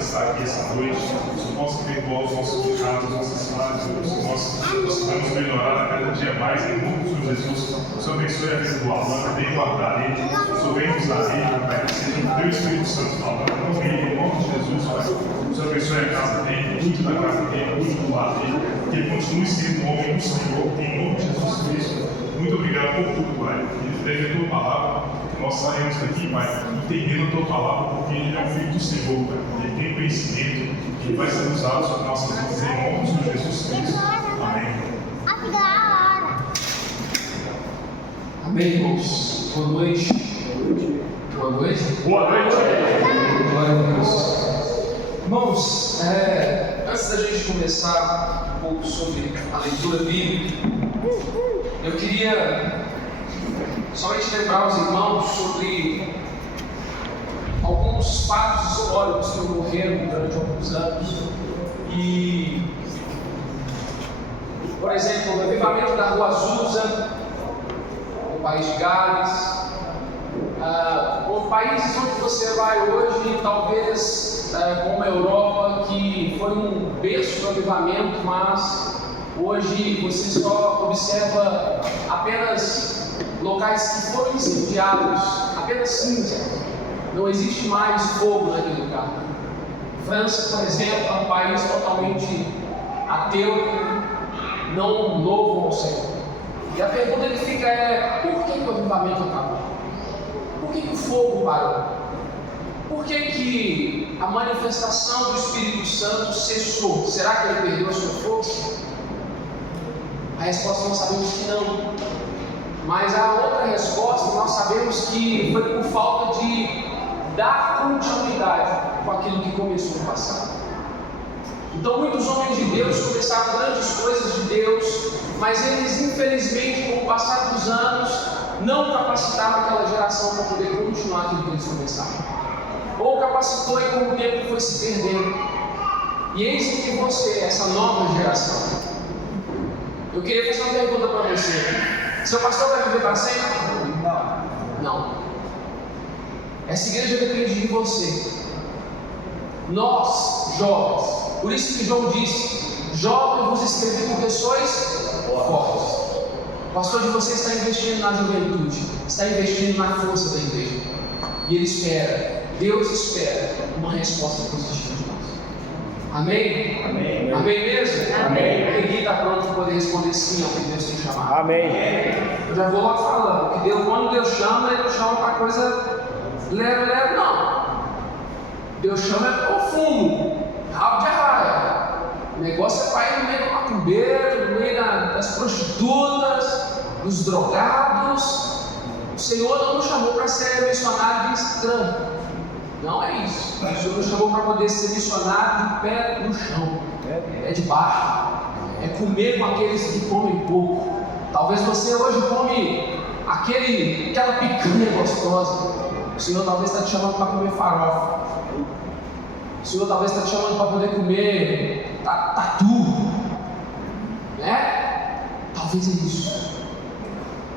estar aqui essa noite. Que o Senhor possa perdoar os nossos pecados, as nossas falhas, que o Senhor possamos melhorar a cada dia mais, em nome do Senhor Jesus. O Senhor abençoe a vida do Alan, venha guardar ele. O Senhor venha usar ele, Pai, que seja o teu Espírito Santo falando com ele, em nome de Jesus, Pai. O Senhor abençoe a casa dele, cuide da casa dele, cuide do lar dele, que ele continue sendo um homem do Senhor, em nome de Jesus Cristo. Muito obrigado por tudo, Pai. E deve a tua palavra, que nós saímos daqui, Pai, entendendo a tua palavra, porque ele é um filho do Senhor, Pai. Ele tem conhecimento, ele vai ser usado sobre nossas vidas, em nome do Senhor Jesus Cristo. Amém. Amém, irmãos. Boa noite. Boa noite. Boa noite. Glória a Deus. Irmãos, antes da gente começar um pouco sobre a leitura bíblica, eu queria somente lembrar os irmãos sobre alguns fatos históricos que ocorreram durante alguns anos. E, por exemplo, o avivamento da Rua Azusa, no país de Gales, ou países onde você vai hoje, talvez como a Europa, que foi um berço do avivamento, mas hoje você só observa apenas locais que foram incendiados, apenas cinza. Não existe mais fogo naquele lugar. França, por exemplo, é um país totalmente ateu, não louvam ao Senhor. E a pergunta que fica é: por que o avivamento acabou? Por que o fogo parou? Por que a manifestação do Espírito Santo cessou? Será que ele perdeu a sua força? A resposta nós sabemos que não. Mas a outra resposta nós sabemos que foi por falta de dar continuidade com aquilo que começou no passado. Então muitos homens de Deus começaram grandes coisas de Deus, mas eles infelizmente, com o passar dos anos, não capacitaram aquela geração para poder continuar aquilo que eles começaram. Ou capacitou e com o tempo foi se perdendo. E eis que você, essa nova geração. Eu queria fazer uma pergunta para você. Seu pastor vai viver para sempre? Não. Essa igreja depende de você. Nós, jovens, por isso que João disse: jovem vos escrevi porque sois fortes. O pastor de vocês está investindo na juventude, está investindo na força da igreja. E ele espera, Deus espera uma resposta positiva de nós. Amém? Amém. Amém mesmo? Amém. Ninguém está pronto para poder responder sim ao que Deus tem chamado. Amém. Eu já vou logo falando que Deus, quando Deus chama, Ele não chama para coisa leve, não. Deus chama é profundo, rabo de arraia. O negócio é para ir no meio do macumbeiro, no meio das prostitutas, dos drogados. O Senhor não nos chamou para ser missionário de estranho. Não é isso. O Senhor nos chamou para poder ser missionário de pé no chão, é de baixo. É comer com aqueles que comem pouco. Talvez você hoje come aquela picanha gostosa. O Senhor talvez está te chamando para comer farofa. O Senhor talvez está te chamando para poder comer tatu, né? Talvez é isso.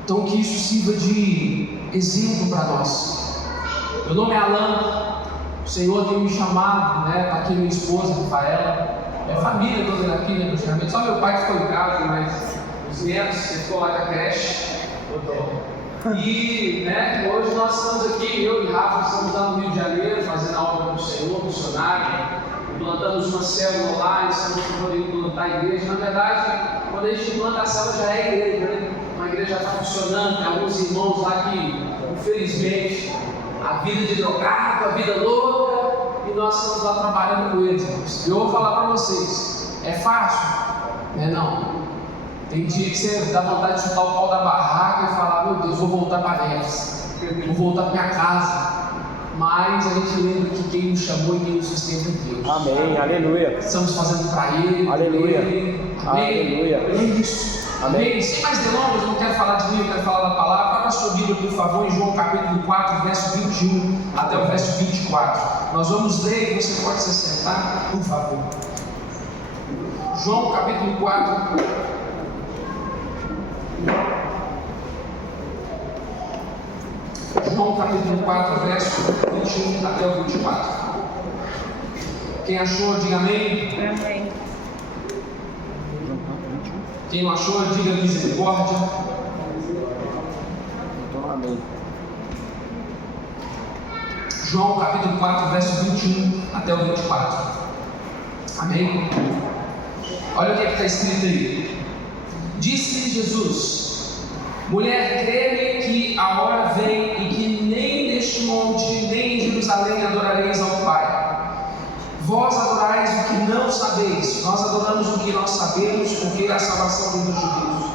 Então que isso sirva de exemplo para nós. Meu nome é Alan. O Senhor tem me chamado, né? Está aqui minha esposa, Rafaela. Minha família toda aqui, né? Praticamente. Só meu pai que ficou em casa, mas os netos, ele ficou lá na creche. E, né, hoje nós estamos aqui, eu e Rafa, estamos lá no Rio de Janeiro, fazendo a obra do Senhor, missionário. Plantamos uma célula lá, estamos podendo plantar a igreja. Na verdade, quando a gente planta a célula já é igreja, né? Uma igreja já está funcionando, tem alguns irmãos lá que, infelizmente, a vida de drogado, a vida louca, e nós estamos lá trabalhando com eles, irmãos. Eu vou falar para vocês, é fácil? Não. Tem dia que você dá vontade de chutar o pau da barraca e falar: meu Deus, vou voltar para Neves, vou voltar para minha casa. Mas a gente lembra que quem nos chamou e quem nos sustenta é Deus. Amém, aleluia. Estamos fazendo para Ele, aleluia. Amém. Aleluia. É isso. Amém. Sem mais delongas, eu não quero falar de mim, eu quero falar da palavra. Abra a sua Bíblia, por favor, em João capítulo 4, verso 21 até o verso 24. Nós vamos ler e você pode se sentar, por favor. João capítulo 4. João capítulo 4, verso 21 até o 24. Quem achou, diga amém. Amém. Quem não achou, diga misericórdia. Então, amém. João capítulo 4, verso 21 até o 24. Amém? Olha o que está escrito aí. Disse-lhe Jesus: mulher, crê-me que a hora vem e que nem neste monte, nem em Jerusalém adorareis ao Pai. Vós adorais o que não sabeis, nós adoramos o que nós sabemos, porque a salvação vem dos judeus.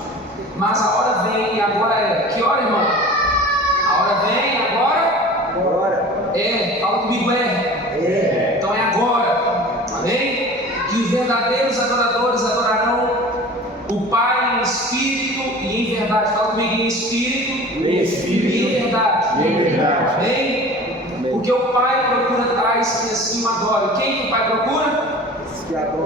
Mas a hora vem e agora é. Que hora, irmão? A hora vem e agora? Agora. Fala comigo, Então é agora. Amém? Que os verdadeiros adoradores adorarão o Pai em espírito e em verdade. Fala comigo, em espírito e em verdade. Amém? Porque o Pai procura tais que assim o adoram. Quem que o Pai procura?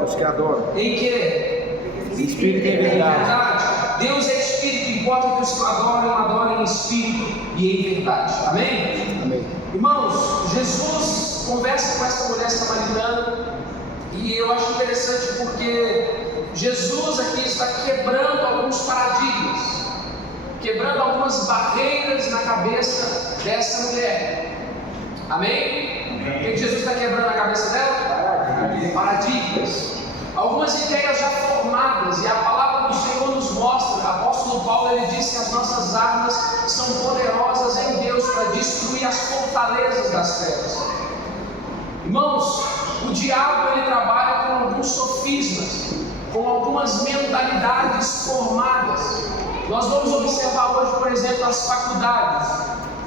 Os que adoram. Em que? Espírito e Em verdade. verdade. Deus é espírito, importa que os que o adorem em espírito e em verdade. Amém? Amém. Irmãos, Jesus conversa com essa mulher samaritana e eu acho interessante porque Jesus aqui está quebrando alguns paradigmas, quebrando algumas barreiras na cabeça dessa mulher. Amém? O que Jesus está quebrando na cabeça dela? Paradigmas. Algumas ideias já formadas, e a palavra do Senhor nos mostra. O apóstolo Paulo, ele diz que as nossas armas são poderosas em Deus para destruir as fortalezas das trevas. Irmãos, o diabo ele trabalha com alguns sofismas, com algumas mentalidades formadas. Nós vamos observar hoje, por exemplo, as faculdades.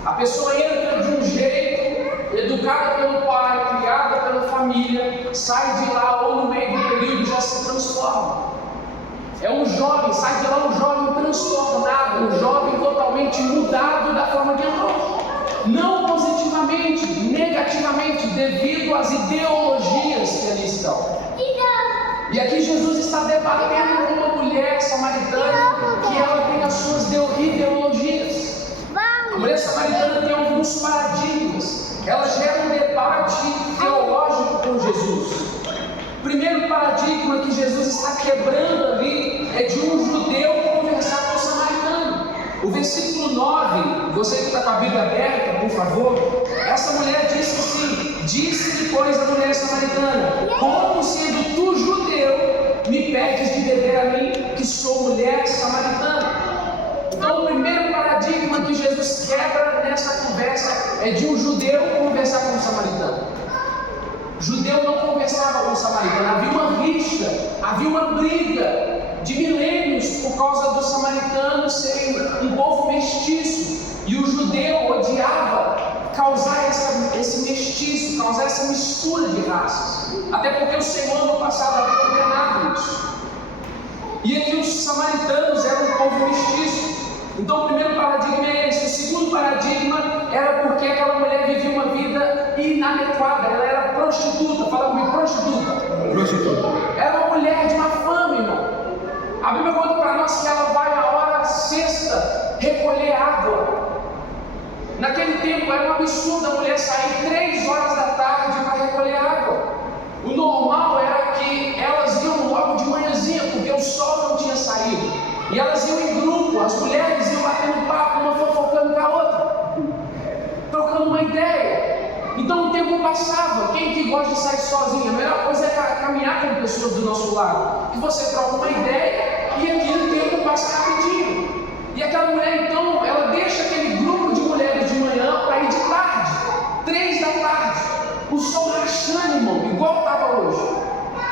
A pessoa entra de um jeito, educada pelo pai, criada pela família, sai de lá ou no meio do período já se transforma. É um jovem, sai de lá um jovem transtornado, um jovem totalmente mudado da forma que entrou. Não positivamente, negativamente, devido às ideologias que ali estão. E aqui Jesus está debatendo com uma mulher samaritana que ela tem as suas ideologias. A mulher samaritana tem alguns paradigmas. Ela gera um debate teológico com Jesus. O primeiro paradigma que Jesus está quebrando ali é de um judeu conversar com o samaritano. O versículo 9, você que está com a Bíblia aberta, por favor. Essa mulher disse assim: disse depois a mulher samaritana: como sendo tu judeu, me pedes de beber a mim, que sou mulher samaritana? Então, o primeiro paradigma que Jesus quebra nessa conversa é de um judeu conversar com um samaritano. O judeu não conversava com o samaritano, havia uma rixa, havia uma briga de milênios por causa dos samaritanos serem um povo mestiço. E o judeu odiava causar esse mestiço, causar essa mistura de raças. Até porque o Senhor no passado havia ordenado isso. E aqui os samaritanos eram um povo mestiço. Então o primeiro paradigma é esse. O segundo paradigma era porque aquela mulher vivia uma vida inadequada. Ela era prostituta. Fala comigo, prostituta. Era uma mulher de má fama, irmão. A Bíblia conta para nós que ela vai na hora sexta recolher água. Naquele tempo era um absurdo a mulher sair 3 horas da tarde para recolher água. O normal era que elas iam logo de manhãzinha, porque o sol não tinha saído. E elas iam em grupo, as mulheres iam batendo papo, uma fofocando com a outra, trocando uma ideia. Então o tempo passava. Quem que gosta de sair sozinho? A melhor coisa é caminhar com pessoas do nosso lado, que você troca uma ideia e aquele tempo passa rapidinho. E aquela mulher então, ela deixa aquele grupo de mulheres de manhã para ir de tarde, 3 da tarde, o sol rachando, irmão, igual estava hoje.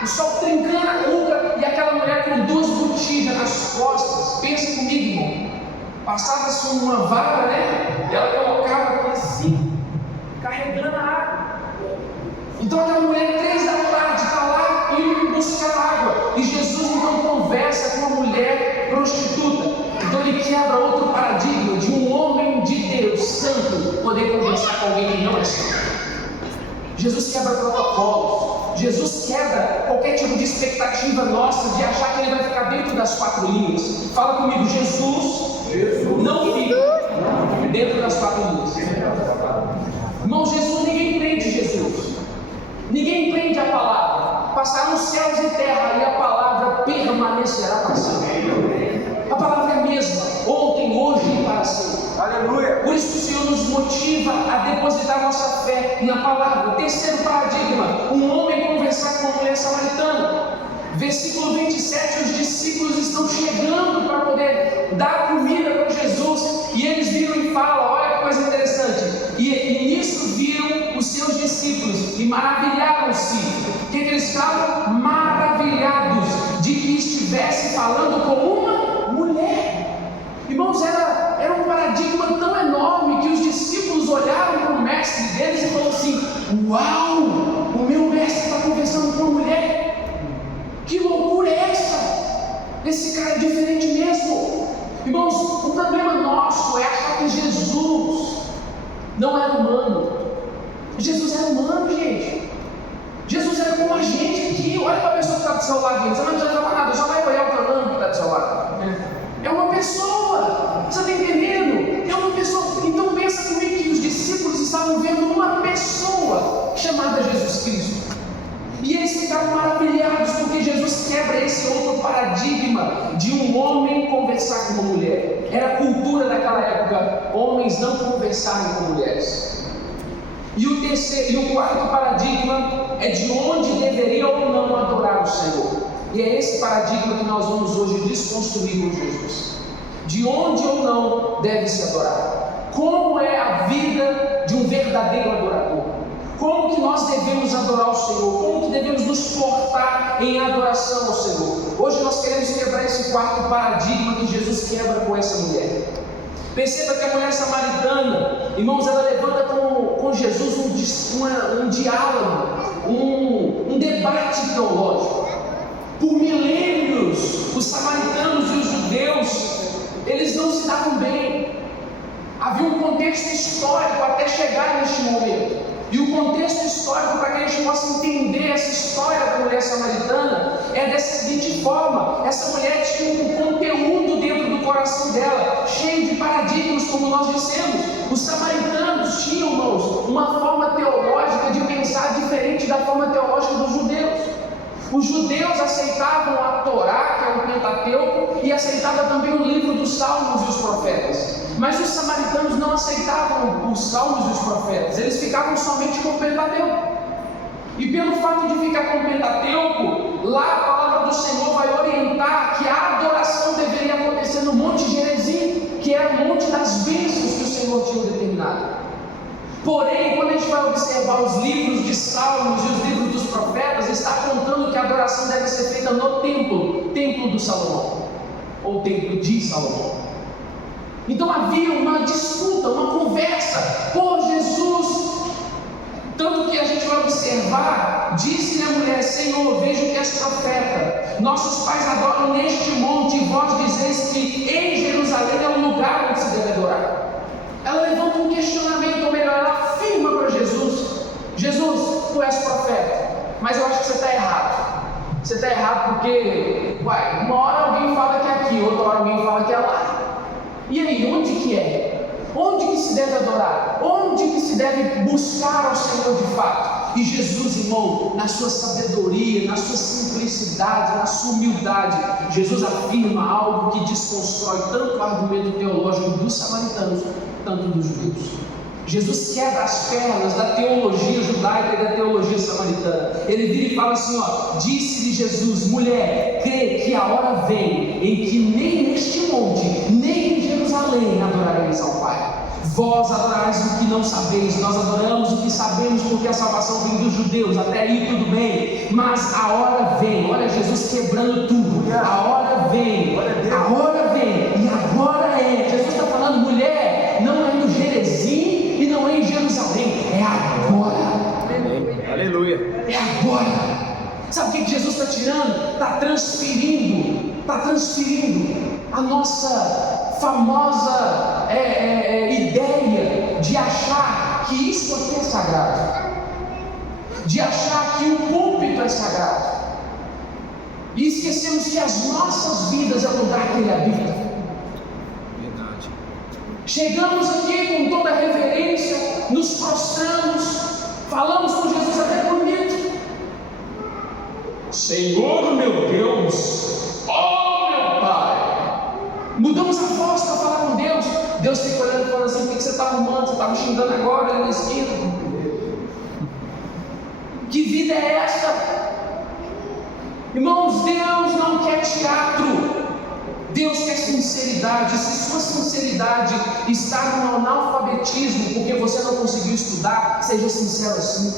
O sol trincando a nuca e aquela mulher com 2 botijas nas costas. Pensa comigo, irmão. Passava-se uma vara, né? E ela colocava aqui assim, carregando a água. Então aquela mulher, 3 da tarde, está lá indo buscar água. E Jesus então conversa com uma mulher prostituta. Então ele quebra outro paradigma de um homem de Deus, santo, poder conversar com alguém que não é santo. Jesus quebra protocolos. Jesus quebra qualquer tipo de expectativa nossa de achar que ele vai ficar dentro das 4 linhas. Fala comigo, Jesus não fica dentro das 4 linhas. Irmão, Jesus, ninguém entende Jesus. Ninguém entende a palavra. na palavra. Terceiro paradigma, um homem conversar com uma mulher samaritana. Versículo 27, os discípulos estão chegando para poder dar comida para Jesus, e eles viram e falam, olha que coisa interessante, e nisso viram os seus discípulos, e maravilharam-se. O que eles estavam? Maravilhados de que estivesse falando com uma mulher. Irmãos, era um paradigma tão enorme, que os discípulos olharam para o mestre deles e falaram assim, uau, o meu mestre está conversando com uma mulher. Que loucura é essa? Esse cara é diferente mesmo. Irmãos, o problema nosso é achar que Jesus não era humano. Jesus era humano, gente. Jesus era como a gente aqui. Olha para a pessoa que está do seu lado. Você não precisa falar nada, só vai olhar o plano que está do seu lado. É uma pessoa. Você está entendendo? É uma pessoa. Então pensa comigo que os discípulos estavam vendo uma pessoa chamada Jesus Cristo. E eles ficaram maravilhados, porque Jesus quebra esse outro paradigma de um homem conversar com uma mulher. Era a cultura daquela época, homens não conversarem com mulheres. E o quarto paradigma é de onde deveria ou não adorar o Senhor. E é esse paradigma que nós vamos hoje desconstruir com Jesus. De onde ou não deve se adorar. Como é a vida de um verdadeiro adorador. Como que nós devemos adorar o Senhor? Como que devemos nos portar em adoração ao Senhor? Hoje nós queremos quebrar esse quarto paradigma que Jesus quebra com essa mulher. Perceba que a mulher samaritana, irmãos, ela levanta com Jesus um diálogo, um debate teológico. Por milênios, os samaritanos e os judeus, eles não se davam bem. Havia um contexto histórico até chegar neste momento. E o contexto histórico, para que a gente possa entender essa história da mulher samaritana, é dessa seguinte forma: essa mulher tinha um conteúdo dentro do coração dela, cheio de paradigmas, como nós dissemos. Os samaritanos tinham, irmãos, uma forma teológica de pensar diferente da forma teológica dos judeus. Os judeus aceitavam a Torá, que é o Pentateuco, e aceitavam também o livro dos Salmos e os Profetas. Mas os samaritanos não aceitavam os Salmos e os Profetas, eles ficavam somente com o Pentateuco. E pelo fato de ficar com o Pentateuco, lá a palavra do Senhor vai orientar que a adoração deveria acontecer no Monte Gerizim, que era o monte das bênçãos que o Senhor tinha determinado. Porém, quando a gente vai observar os livros de Salmos e os livros dos profetas, está apontando que a adoração deve ser feita no templo do Salomão, ou templo de Salomão. Então havia uma disputa, uma conversa por Jesus. Tanto que a gente vai observar, disse-lhe a mulher: Senhor, vejo que és profeta. Nossos pais adoram neste monte, e vós dizeis que em Jerusalém é o lugar onde se deve adorar. Ela levanta um questionamento, ou melhor, ela afirma para Jesus: Jesus, tu és profeta, mas eu acho que você está errado. Você está errado porque, uma hora alguém fala que é aqui, outra hora alguém fala que é lá. E aí, onde que é? Onde que se deve adorar? Onde que se deve buscar ao Senhor de fato? E Jesus, irmão, na sua sabedoria, na sua simplicidade, na sua humildade, Jesus afirma algo que desconstrói tanto o argumento teológico dos samaritanos, tanto dos judeus. Jesus quebra as pernas da teologia judaica e da teologia samaritana. Ele vira e fala assim, disse-lhe Jesus: mulher, crê que a hora vem em que nem neste monte, nem em Jerusalém adorareis ao Pai. Vós adorais o que não sabeis, nós adoramos o que sabemos, porque a salvação vem dos judeus. Até aí tudo bem, mas a hora vem. Olha Jesus quebrando tudo. A hora vem, e agora é. Jesus está falando, mulher, não é no Gerizim e não é em Jerusalém, é agora. Aleluia. É agora. Sabe o que Jesus está tirando? Está transferindo a nossa famosa ideia de achar que isso aqui é sagrado, de achar que o púlpito é sagrado, e esquecemos que as nossas vidas é o lugar que Ele habita. Verdade. Chegamos aqui com toda a reverência, nos prostramos, falamos com Jesus até bonito: Senhor meu Deus, ó meu Pai. Mudamos a voz para falar com Deus. Deus fica olhando e falando assim: o que você está arrumando? Você está me xingando agora ali na esquina? Que vida é essa? Irmãos, Deus não quer teatro. Deus quer sinceridade. Se sua sinceridade está no analfabetismo, porque você não conseguiu estudar, seja sincero assim.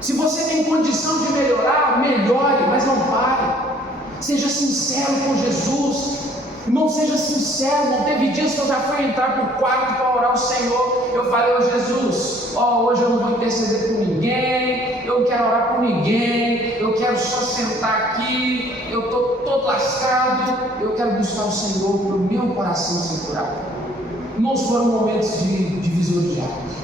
Se você tem condição de melhorar, melhore, mas não pare. Seja sincero com Jesus. Irmão, seja sincero. Não teve dias que eu já fui entrar para o quarto para orar ao Senhor. Eu falei, ô Jesus, hoje eu não vou interceder por ninguém, eu não quero orar por ninguém, eu quero só sentar aqui, eu estou todo lascado, eu quero buscar o Senhor para o meu coração ser curado. Irmãos, foram momentos de divisor de águas.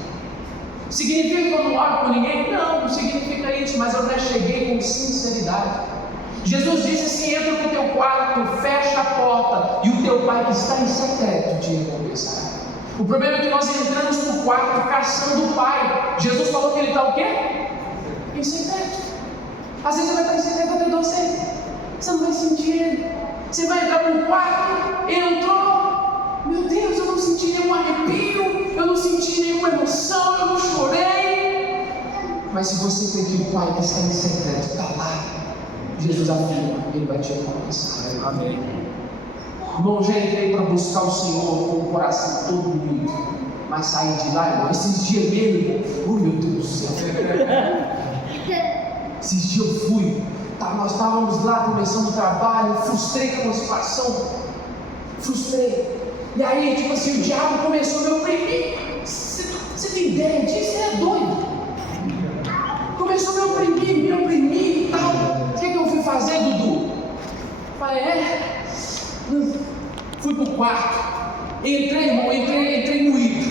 Significa que eu não oro por ninguém? Não significa isso, mas eu já cheguei com sinceridade. Jesus disse assim: entra no teu quarto, fecha a porta, e o teu pai que está em secreto te recompensará. O problema é que nós entramos no quarto caçando o pai. Jesus falou que ele está o quê? Em secreto. Às vezes ele vai estar em secreto até você. Você não vai sentir ele. Você vai entrar no quarto, entrou. Meu Deus, eu não senti nenhum arrepio, eu não senti nenhuma emoção, eu não chorei. Mas se você tem que o pai que está em secreto está lá, Jesus afirma, ele vai te recompensar. Amém. Irmão, já entrei para buscar o Senhor com o coração todo doído, mas saí de lá, irmão, esses dias mesmo, oh meu Deus do céu. Esses dias eu fui, nós estávamos lá começando o trabalho, frustrei com a situação, e aí, tipo assim, o diabo começou a me oprimir. Você tem ideia disso? Você é doido. Começou a me oprimir e tal. O que eu fui fazer, Dudu? Falei, fui pro quarto. Entrei, irmão, entrei moído.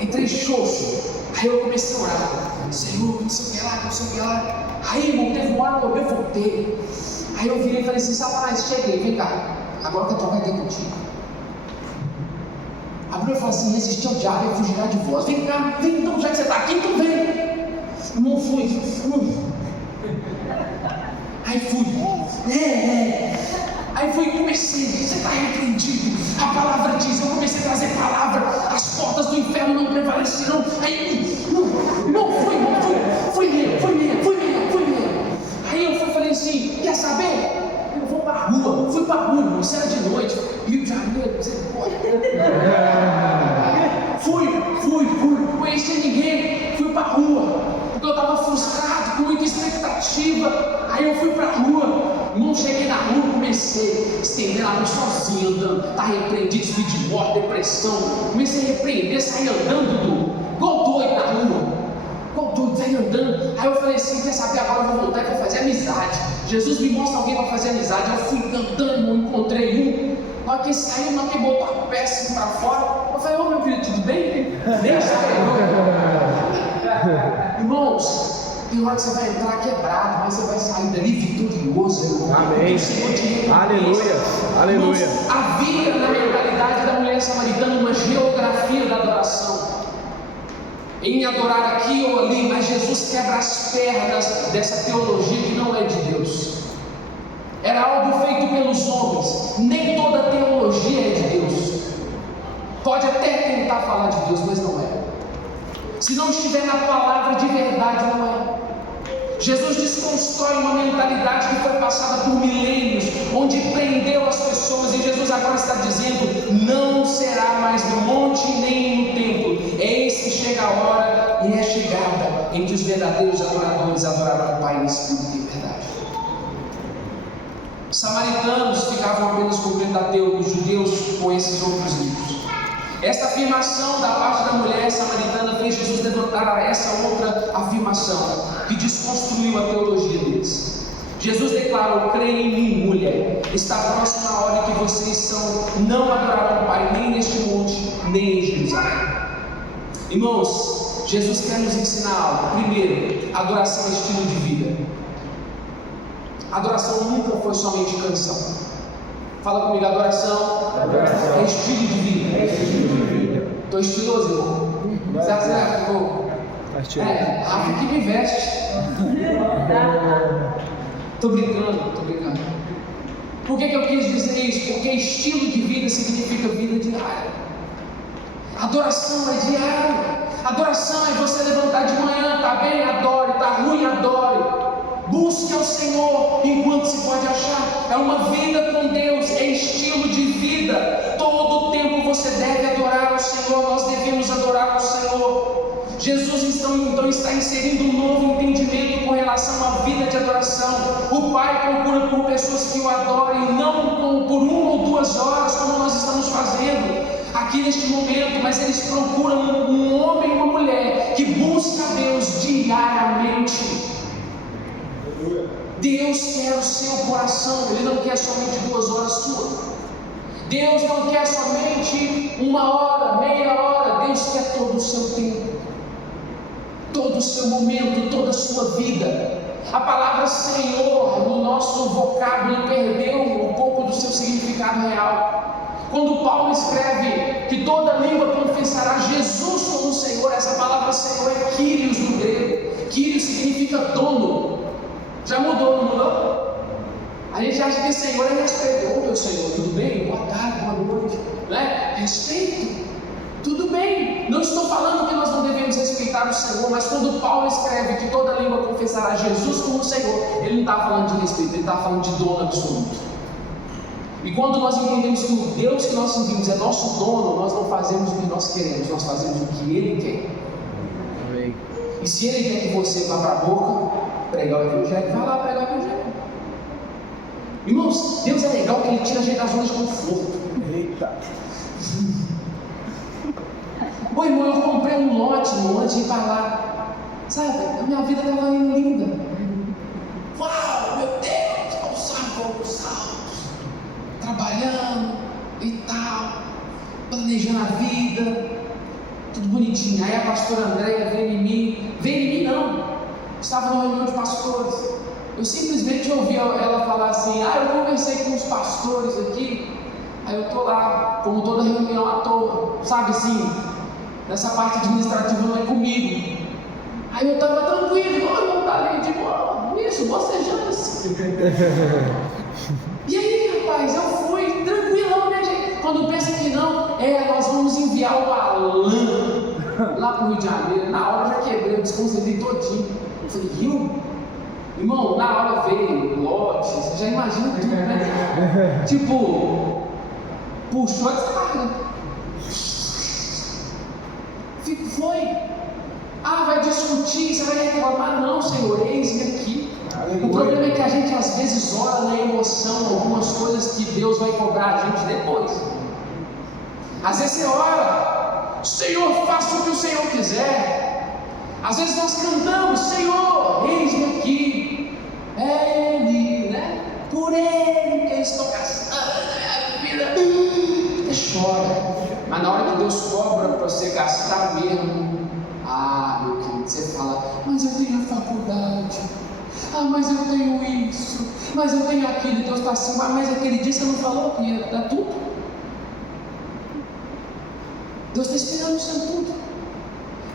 Entrei xoxo. Aí eu comecei a orar. Senhor, não sei o que lá. Aí, irmão, teve uma hora que eu voltei. Aí eu virei e falei assim: Satanás, chega aí, vem cá. Agora que eu tô aqui contigo. A Bíblia fala assim: resistir ao diabo e fugirá de vós. Vem cá, vem então, já que você está aqui, então vem. Irmão, fui. Aí fui. Aí fui e comecei. Você está repreendido. A palavra diz. Eu comecei a trazer palavra. As portas do inferno não prevaleceram. Aí, fui mesmo. Aí eu falei assim: quer saber? Eu vou para a rua. Fui para a rua, irmão. Isso era de noite. Rio de Janeiro, você pode. Fui. Conheci ninguém. Fui para a rua. Porque eu estava frustrado, com muita expectativa. Aí eu fui para a rua. Não cheguei na rua, comecei a estender a mão sozinho, andando. Está repreendido, espírito de morte, depressão. Comecei a repreender, saí andando, igual doido na rua. Saí andando. Aí eu falei assim: quer saber? Agora eu vou voltar e vou fazer amizade. Jesus me mostra alguém para fazer amizade. Eu fui andando, encontrei um. Na hora que saiu, na hora que botou a peça para fora, eu falei: ô meu filho, tudo bem? Nem saiu. Irmãos, tem hora que você vai entrar quebrado, mas você vai sair dali vitorioso, irmão. Amém. Aleluia. Irmãos, havia na mentalidade da mulher samaritana uma geografia da adoração. Em adorar aqui ou ali, mas Jesus quebra as pernas dessa teologia que não é de Deus. Era algo feito pelos homens. Nem toda teologia é de Deus. Pode até tentar falar de Deus, mas não é. Se não estiver na palavra de verdade, não é. Jesus desconstrói uma mentalidade que foi passada por milênios, onde prendeu as pessoas, e Jesus agora está dizendo: não será mais no monte nem no templo. Eis que chega a hora, e é chegada, em que os verdadeiros adoradores adorarão o Pai em espírito e verdade. Samaritanos ficavam apenas com o Pentateuco, os judeus com esses outros livros. Esta afirmação da parte da mulher samaritana fez Jesus levantar essa outra afirmação, que desconstruiu a teologia deles. Jesus declarou: creia em mim, mulher, está próxima a hora em que vocês não adorarão o Pai nem neste monte, nem em Jerusalém. Irmãos, Jesus quer nos ensinar algo. Primeiro, adoração é estilo de vida. Adoração nunca foi somente canção. Fala comigo: adoração é estilo de vida. Estou estiloso, irmão. Será que eu Rafa que me veste. Estou brincando. Por que eu quis dizer isso? Porque estilo de vida significa vida diária. Adoração é diária. Adoração é você levantar de manhã, está bem, adore, está ruim, adore. Busque ao Senhor enquanto se pode achar. É uma vida com Deus, é estilo de vida. Todo o tempo você deve adorar ao Senhor, nós devemos adorar ao Senhor. Jesus então está inserindo um novo entendimento com relação à vida de adoração. O Pai procura por pessoas que o adorem, não por 1 ou 2 horas, como nós estamos fazendo aqui neste momento, mas eles procuram um homem e uma mulher que busca a Deus diariamente. Deus quer o seu coração, Ele não quer somente 2 horas suas. Deus não quer somente 1 hora, meia hora. Deus quer todo o seu tempo, todo o seu momento, toda a sua vida. A palavra Senhor no nosso vocábulo perdeu um pouco do seu significado real. Quando Paulo escreve que toda língua confessará Jesus como Senhor, essa palavra Senhor é Kyrios no grego. Kyrios significa dono. Já mudou, não mudou? A gente acha que Senhor é respeito. Ô meu Senhor, tudo bem? Boa tarde, boa noite. Né? Respeito. Tudo bem. Não estou falando que nós não devemos respeitar o Senhor, mas quando Paulo escreve que toda língua confessará Jesus como Senhor, ele não está falando de respeito, ele está falando de dono absoluto. E quando nós entendemos que o Deus que nós servimos é nosso dono, nós não fazemos o que nós queremos, nós fazemos o que Ele quer. Amém. E se Ele quer que você vá para a boca pregar o Evangelho, vai lá pregar o Evangelho. Irmãos, Deus é legal que Ele tira a gente da zona de conforto. Eita. Ô irmão, eu comprei um lote, irmão, antes de ir para lá. Sabe, a minha vida estava indo linda. Uau, meu Deus, aos saltos, trabalhando e tal, planejando a vida, tudo bonitinho. Aí a pastora Andréia veio em mim não, estava numa reunião de pastores. Eu simplesmente ouvi ela falar assim: eu conversei com os pastores aqui. Aí eu estou lá, como toda reunião à toa, sabe assim, nessa parte administrativa não é comigo. Aí eu estava tranquilo, não está ali de boa, isso, bocejando assim. E aí, rapaz, eu fui tranquilão, né, gente? Quando pensa que não, nós vamos enviar o Alan lá para o Rio de Janeiro. Na hora eu já quebrei, eu desconcentrei todinho. Eu falei: Rio? Irmão, na hora veio lote, você já imagina tudo, né? Tipo, puxou a descarga. Foi. Vai discutir, você vai reclamar? Não, Senhor, eis-me aqui. O problema é que a gente às vezes ora na emoção algumas coisas que Deus vai cobrar a gente depois. Às vezes você ora: Senhor, faça o que o Senhor quiser. Às vezes nós cantamos: Senhor, eis-me aqui. É Ele, né? Por Ele que eu estou gastando a minha vida. Você chora. Mas na hora que Deus cobra para você gastar mesmo, meu querido, você fala: mas eu tenho a faculdade, mas eu tenho isso, mas eu tenho aquilo. E Deus está assim: mas aquele dia você não falou que ia dar tudo? Deus está esperando você tudo.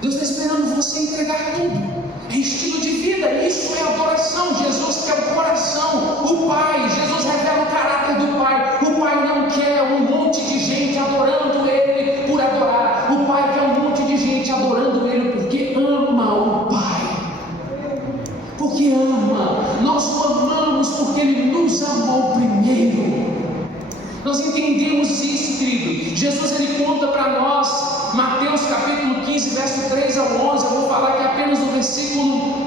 Deus está esperando você entregar tudo. É estilo de vida, isso é adoração. Jesus quer o coração, o Pai. Jesus revela o caráter do Pai. O Pai não quer um monte de gente adorando Ele por adorar. O Pai quer um monte de gente adorando Ele porque ama o Pai. Porque ama. Nós o amamos porque Ele nos amou primeiro. Nós entendemos isso, querido. Jesus, Ele conta para nós, Mateus capítulo 15, verso 3 ao 11, eu vou falar aqui apenas no versículo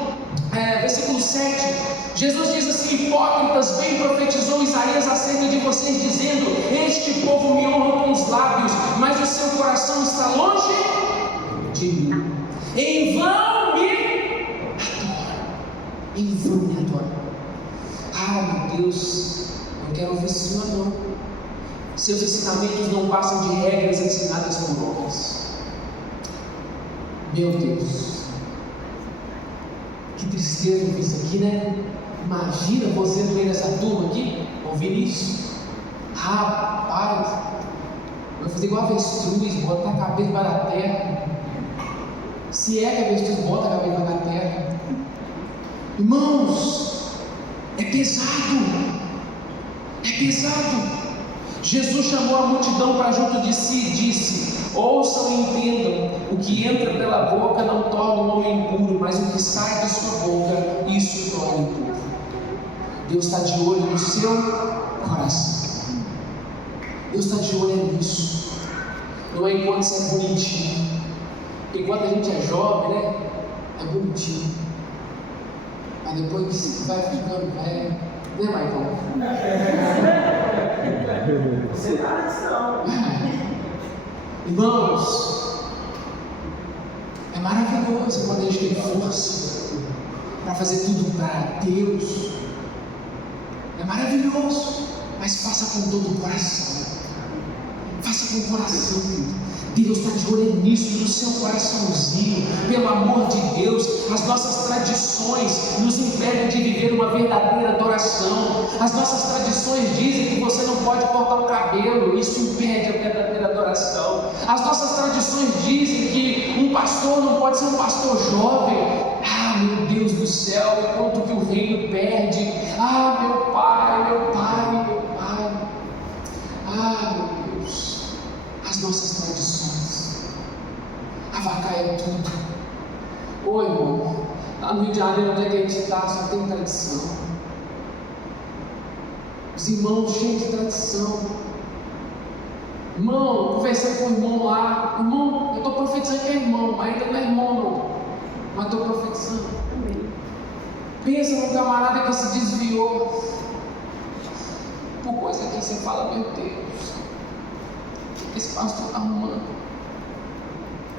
7, Jesus diz assim: hipócritas, bem profetizou Isaías acerca de vocês, dizendo: este povo me honra com os lábios, mas o seu coração está longe de mim. Em vão me adoram. Em vão me adoram. Meu Deus, eu quero ouvir sim ou não. Seus ensinamentos não passam de regras ensinadas por homens. Meu Deus, que tristeza ouvir isso aqui, né? Imagina você no meio dessa turma aqui, ouvir isso. Rapaz, vai fazer igual a avestruz, botar a cabeça para a terra. Se é que a avestruz bota a cabeça para a terra. Irmãos, é pesado. É pesado. Jesus chamou a multidão para junto de si e disse: ouçam e entendam, o que entra pela boca não torna o homem come impuro, mas o que sai de sua boca, isso torna impuro. Deus está de olho no seu coração. Deus está de olho nisso. Não é enquanto você é bonitinho. Enquanto a gente é jovem, né? É bonitinho. Mas depois vai ficando velho. Né, Maicon? Você não. Irmãos, é maravilhoso quando a gente tem força para fazer tudo para Deus. É maravilhoso, mas faça com todo o coração. Faça com o coração. Deus está de olho nisso, no seu coraçãozinho. Pelo amor de Deus, as nossas tradições nos impedem de viver uma verdadeira adoração. As nossas tradições dizem que você não pode cortar o cabelo, isso impede a verdadeira adoração. As nossas tradições dizem que um pastor não pode ser um pastor jovem. Ah, meu Deus do céu, quanto que o reino perde. Ah, meu pai, meu pai, meu pai. Ah, meu Deus, as nossas tradições. Avacalha tudo. Ô irmão, lá no Rio de Janeiro, onde é que a gente está, só tem tradição. Os irmãos cheios de tradição. Irmão, conversei com o irmão lá. Irmão, eu estou profetizando que é irmão, mas ainda não é irmão não. Mas estou profetizando. Pensa num camarada que se desviou por coisa que você fala, meu Deus, o que esse pastor está arrumando?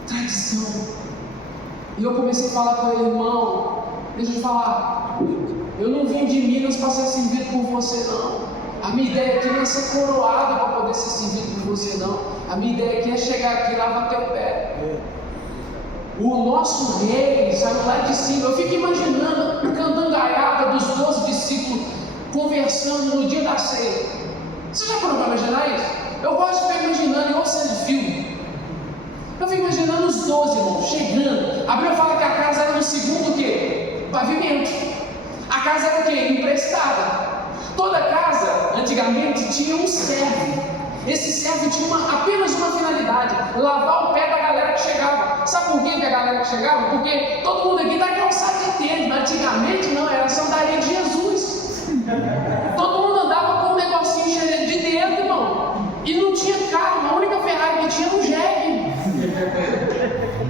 Tradição. E eu comecei a falar com ele, irmão, deixa eu te falar, eu não vim de Minas para ser servido por você não. A minha ideia aqui não é ser coroado para poder ser servido por você não. A minha ideia aqui é chegar aqui e lavar teu pé. O nosso rei saiu lá de cima. Eu fico imaginando a candangaiada dos 12 discípulos conversando no dia da ceia. Você já parou para imaginar isso? Eu gosto de ficar imaginando igual cena de filme. Eu fico imaginando os 12 irmãos chegando. A Bíblia fala que a casa era no segundo o quê? Pavimento. A casa era o quê? Emprestada. Toda casa, antigamente, tinha um servo. Esse servo tinha apenas uma finalidade: lavar o pé da galera que chegava. Sabe por que a galera que chegava? Porque todo mundo aqui está calçado de tênis, mas antigamente não, era a sandália de Jesus. Todo mundo andava com um negocinho cheio de dedo, irmão. E não tinha carro, a única Ferrari que tinha era um jegue.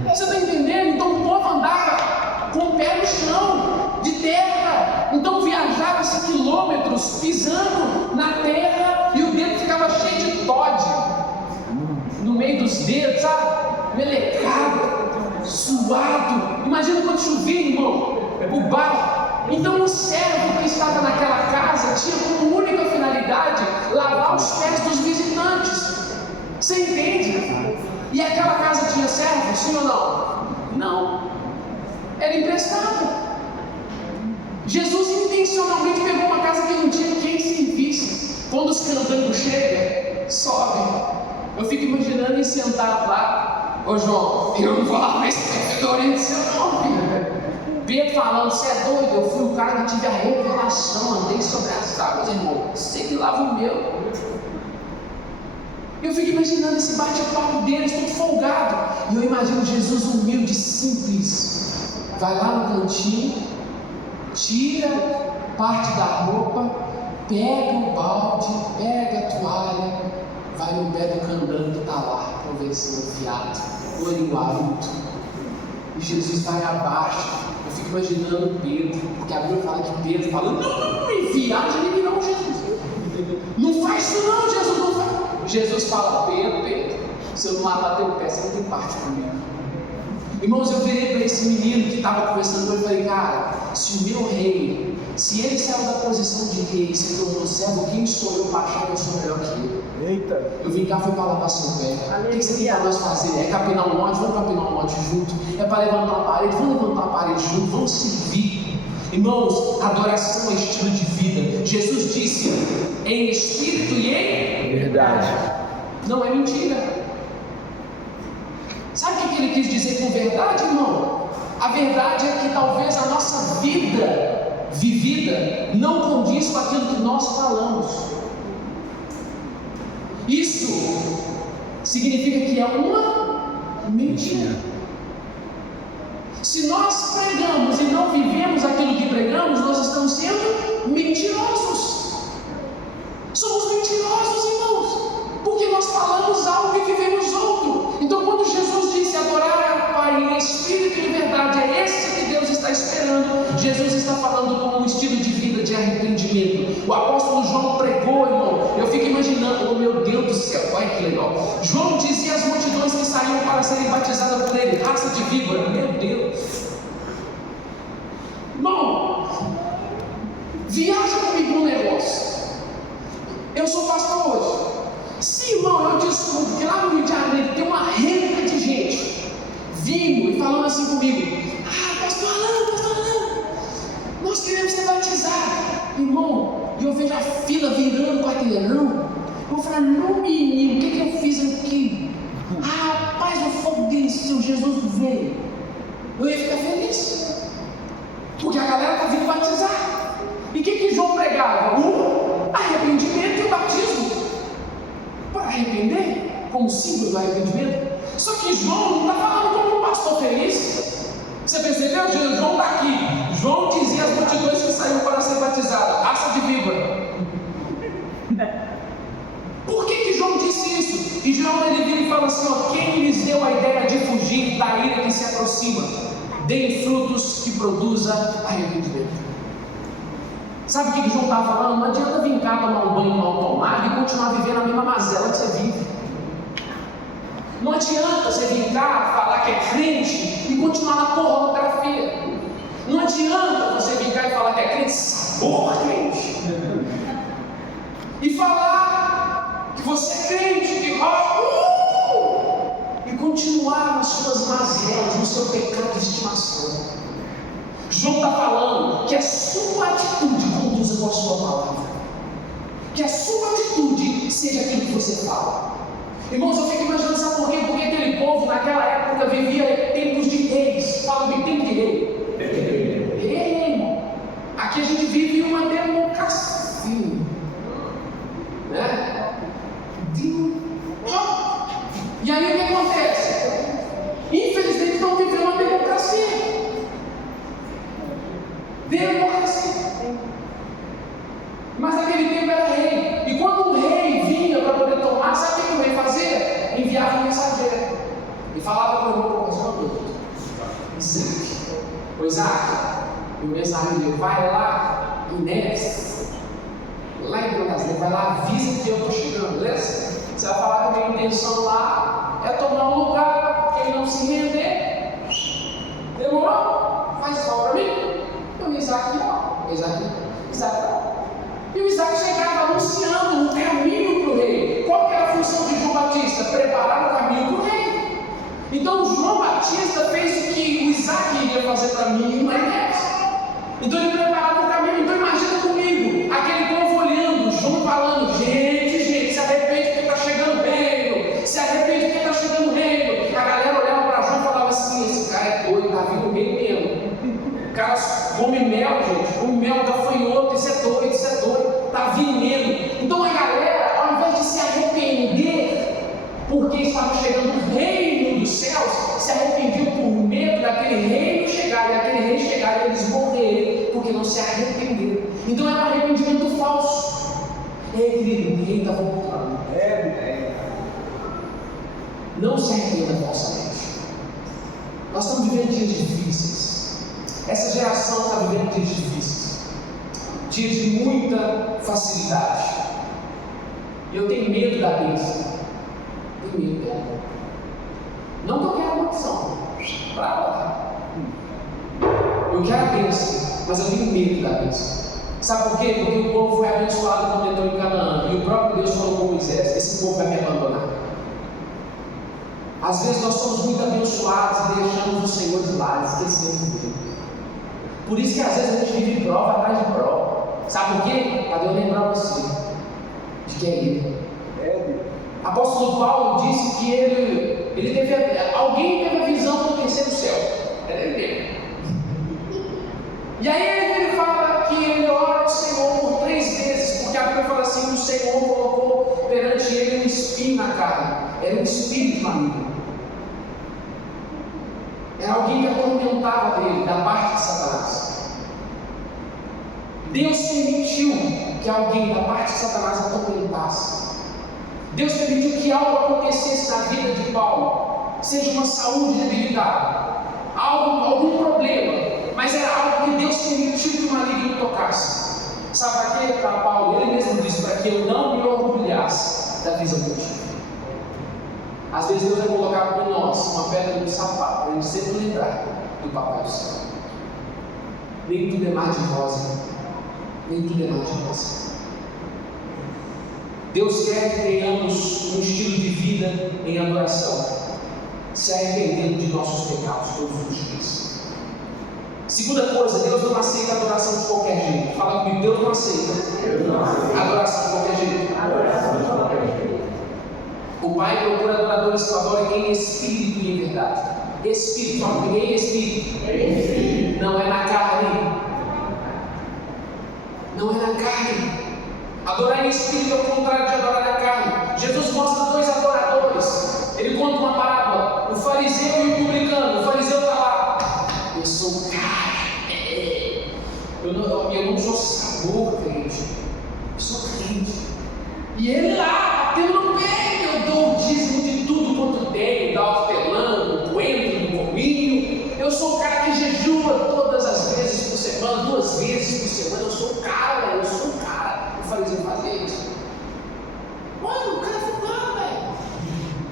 Você está entendendo? Então o povo andava com o pé no chão, de terra. Então viajava-se quilômetros pisando na terra e o dedo ficava cheio de Todd no meio dos dedos, sabe? Melecado, suado. Imagina quando chovia, irmão, o barro. Então o servo que estava naquela casa tinha como única finalidade lavar os pés dos visitantes. Você entende? E aquela casa tinha servo, sim ou não? Não. Era emprestada. Jesus intencionalmente pegou uma casa que não tinha quem servisse. Quando os candangos chegam, sobem. Eu fico imaginando ele sentado lá. Ô João, eu não vou lavar esse fedorinho do seu não, filho. Pedro falando, você é doido? Eu fui o cara que tive a revelação, andei sobre as águas, irmão. Você que lava o meu. Eu fico imaginando esse bate-papo deles, todo folgado. E eu imagino Jesus humilde, simples. Vai lá no cantinho, tira parte da roupa, pega o balde, pega a toalha, vai no pé do candango que está lá, conversando fiado, olho aruto. E Jesus vai abaixo. Eu fico imaginando Pedro, porque a Bíblia fala que Pedro fala, não viagem ele não, Jesus. Não faz isso não, Jesus, não faz. Jesus fala, Pedro, se eu não matar teu pé, você não tem parte comigo. Irmãos, eu virei para esse menino que estava conversando com ele e falei, cara, se o meu rei, se ele saiu da posição de rei e se tornou servo, quem sou eu para achar que eu sou melhor que ele? Eita! Eu vim cá foi para lavar seu pé. O que você tem para nós fazer? É capinar um monte? Vamos capinar um monte junto. É para levantar uma parede? Vamos levantar uma parede junto. Vamos servir. Irmãos, adoração é estilo de vida. Jesus disse, em espírito e em Verdade. Não é mentira. Sabe o que ele quis dizer com verdade, irmão? A verdade é que talvez a nossa vida vivida não condiz com aquilo que nós falamos. Isso significa que é uma mentira. Se Se nós pregamos e não vivemos aquilo que pregamos, nós estamos sendo mentirosos. Somos mentirosos, irmãos, porque nós falamos algo e vivemos outro. Então, quando Jesus disse adorar ao Pai em espírito e em verdade, é esse que Deus está esperando. Jesus está falando com um estilo de vida de arrependimento. O apóstolo João pregou, irmão. Eu fico imaginando, oh meu Deus do céu, olha que legal. João dizia às multidões que saíam para serem batizadas por ele, raça de víbora, meu Deus. Irmão, viaja comigo no negócio. Eu sou pastor hoje. Se, irmão, eu descubro que lá no Rio de Janeiro tem uma renda de gente vindo e falando assim comigo: ah, pastor Alan, nós queremos ser batizados. Irmão, e eu vejo a fila virando quarteirão. Eu vou falar: não, menino, o que eu fiz aqui? Ah, rapaz, o fogo desceu, Jesus veio. Eu ia ficar feliz, porque a galera está vindo batizar. E o que João pregava? O arrependimento e o batismo. Para arrepender, como símbolo do arrependimento. Só que João não está falando como um pastor feliz. Você percebeu? João está aqui. João dizia às multidões que saíram para ser batizadas: raça de víbora. Por que João disse isso? E João ele vira e fala assim: ó, quem lhes deu a ideia de fugir da ira que se aproxima? Deem frutos que produza arrependimento. Sabe o que João está falando? Não adianta vir cá tomar um banho mal tomado e continuar vivendo a mesma mazela que você vive. Não adianta você vir cá falar que é crente e continuar na pornografia. Não adianta você vir cá e falar que é crente, sabor crente. E falar que você é crente, que e continuar nas suas mazelas, no seu pecado de estimação. João está falando que a sua atitude conduza com a sua palavra, que a sua atitude seja aquilo que você fala. Irmãos, eu fico imaginando, sabe por quê? Porque aquele povo naquela época vivia tempos de reis. Fala bem, tempo de rei. Rei, irmão. Aqui a gente vive uma democracia, né? E aí o que acontece? Infelizmente estão vivendo uma democracia. Mas naquele tempo era rei. E quando o rei vinha para poder tomar, sabe o que o rei fazia? Enviava um mensageiro e falava com o irmão: Isaac, o Isaac, e o mensageiro vai lá em Neves, lá em Brasília, vai lá, avisa que eu estou chegando, beleza? Você vai falar que a minha intenção lá é tomar um lugar, quem não se render, demorou? Faz isso para mim. O Isaac, ó, Isaac. E o Isaac chegava anunciando o caminho para o rei. Qual que era a função de João Batista? Preparar o caminho para o rei. Então João Batista fez o que o Isaac iria fazer para mim, não é? Então ele preparava o caminho. Então imagina comigo, aquele povo olhando, João falando: gente, se arrepende porque está chegando o reino, se arrepende porque está chegando o reino. A galera olhava para João e falava assim: esse cara é doido, está vindo o reino mesmo. O cara come mel, gente, come mel gafanhoto, isso é doido, está vindo mesmo. Então a galera, ao invés de se arrepender porque estava chegando o reino dos céus, se arrependiam por medo daquele reino chegar, e aquele reino chegar e eles morrerem, porque não se arrependeram. Então é um arrependimento falso. Ei, querido, o rei está voltando. Não se arrependa falsamente. Nós estamos vivendo dias difíceis. Essa geração está vivendo dias difíceis, dias de muita facilidade. E eu tenho medo da bênção. Tenho medo dela. Não que eu quero uma opção, para lá. Eu quero a bênção, mas eu tenho medo da bênção. Sabe por quê? Porque o povo foi abençoado quando entrou em Canaã. E o próprio Deus falou com Moisés: esse povo vai me abandonar. Às vezes nós somos muito abençoados e deixamos o Senhor de lado, esquecemos dele. Por isso que às vezes a gente vive prova atrás de prova. Sabe por quê? Para Deus lembrar você de quem é Ele. Apóstolo Paulo disse que alguém teve a visão do terceiro céu. Era ele mesmo. E aí ele fala que ele ora ao Senhor por 3 vezes, porque a Bíblia fala assim: o Senhor colocou perante ele um espinho na carne. Era um espírito maligno. Era alguém que atormentava ele, da parte de Satanás. Deus permitiu que alguém da parte de Satanás atormentasse. Deus permitiu que algo acontecesse na vida de Paulo, seja uma saúde debilitada, algum problema, mas era algo que Deus permitiu que o maligno tocasse. Sabe para quê? Para Paulo, ele mesmo disse, para que eu não me orgulhasse da visão que eu tive. Às vezes Deus vai colocar para nós uma pedra no sapato, para a gente sempre lembrar do Papai do Céu. Nem tudo é mar de rosa, nem tudo é mar de rosa. Deus quer que tenhamos um estilo de vida em adoração, se arrependendo de nossos pecados todos os dias. Segunda coisa, Deus não aceita a adoração de qualquer jeito. Fala comigo, Deus não aceita a adoração de qualquer jeito. O Pai procura adoradores que adorem em espírito e em verdade. Espírito, fala comigo, em espírito. Não é na carne. Não é na carne. Adorar em espírito é o contrário de adorar na carne. Jesus mostra dois adoradores. Ele conta uma parábola: o fariseu e o publicano. O fariseu está lá: eu sou o cara, eu não sou sabor crente, eu sou crente. E ele lá, batendo no pé: eu dou o dízimo de tudo quanto tenho, da hortelã, do coentro, do cominho. Eu sou o cara que jejua todas as vezes por semana, 2 vezes por semana. Eu sou o cara, eu sou o cara. O fariseu fazia isso. Mano, o cara foi lá, velho.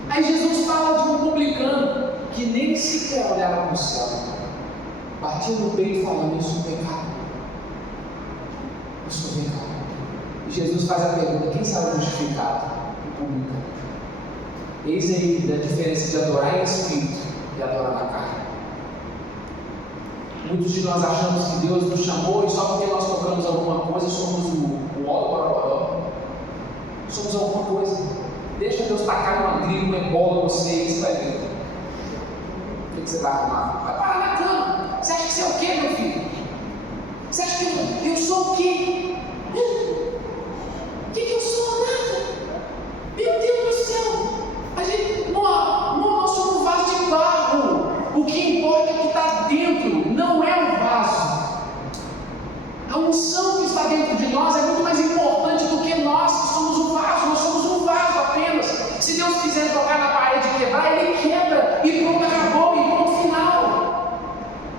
Aí Jesus fala de um publicano que nem sequer olhava para o céu, batia no peito falando: eu sou pecado, eu sou pecado. E Jesus faz a pergunta: quem sabe justificado? O publicano. Eis aí a diferença de adorar em espírito e adorar na carne. Muitos de nós achamos que Deus nos chamou e só porque nós tocamos alguma coisa somos o ó. Somos alguma coisa. Deixa Deus tacar uma gripe, uma ebola em você e você vai ver. O que você vai arrumar? Vai parar na cama. Você acha que você é o quê, meu filho? Você acha que eu sou o quê? O que eu sou? Nada. Meu Deus do céu. A gente, nós somos um vaso de barro. O que importa é o que está dentro, não é o vaso. A unção que está dentro de nós é muito mais importante do que nós que somos o vaso. Nós somos um vaso apenas. Se Deus quiser jogar na parede e quebrar, Ele quebra e pronto, acabou, e ponto final.